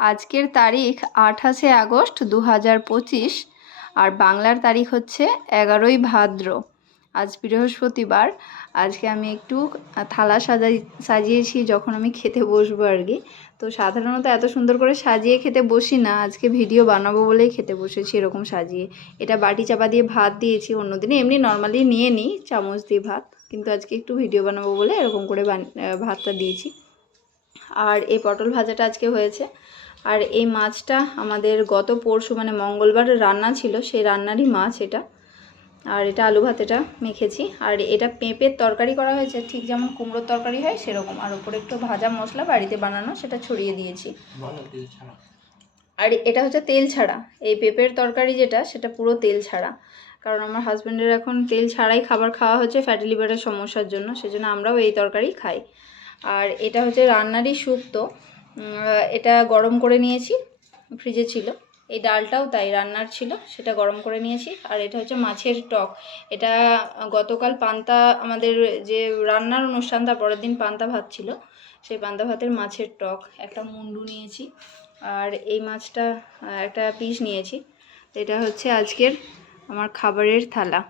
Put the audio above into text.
আজকের তারিখ 28শে আগস্ট 2025 আর বাংলার তারিখ হচ্ছে 11ই ভাদ্র। আজ বৃহস্পতিবার। আজকে আমি একটু থালা সাজিয়েছি যখন আমি খেতে বসবো আর কি। তো সাধারণত এত সুন্দর করে সাজিয়ে খেতে বসি না, আজকে ভিডিও বানাবো বলেই খেতে বসেছি এরকম সাজিয়ে। এটা বাটি চাপা দিয়ে ভাত দিয়েছি, অন্যদিনে এমনি নর্মালি নিয়ে নিই চামচ দিয়ে ভাত, কিন্তু আজকে একটু ভিডিও বানাবো বলে এরকম করে ভাতটা দিয়েছি। আর এই পটল ভাজাটা আজকে হয়েছে। আর এই মাছটা আমাদের গত পরশু মানে মঙ্গলবার রান্না ছিল, সেই রান্নারই মাছ এটা। আর এটা আলু ভাতেটা মেখেছি। আর এটা পেঁপের তরকারি করা হয়েছে, ঠিক যেমন কুমড়োর তরকারি হয় সেরকম। আর উপরে একটু ভাজা মশলা বাড়িতে বানানো সেটা ছড়িয়ে দিয়েছি। আর এটা হচ্ছে তেল ছাড়া, এই পেঁপের তরকারি যেটা সেটা পুরো তেল ছাড়া। কারণ আমার হাজব্যান্ডের এখন তেল ছাড়াই খাবার খাওয়া হচ্ছে ফ্যাটি লিভারের সমস্যার জন্য, সেজন্য আমরাও এই তরকারি খাই। আর এটা হচ্ছে রান্নারই শুক্তো, এটা গরম করে নিয়েছি, ফ্রিজে ছিল। এই ডালটাও তাই রান্নার ছিল, সেটা গরম করে নিয়েছি। আর এটা হচ্ছে মাছের টক, এটা গতকাল পান্তা আমাদের যে রান্নার অনুষ্ঠান তার পরের দিন পান্তা ভাত ছিল, সেই পান্তা ভাতের মাছের টক। একটা মুন্ডু নিয়েছি আর এই মাছটা একটা পিস নিয়েছি। এটা হচ্ছে আজকের আমার খাবারের থালা।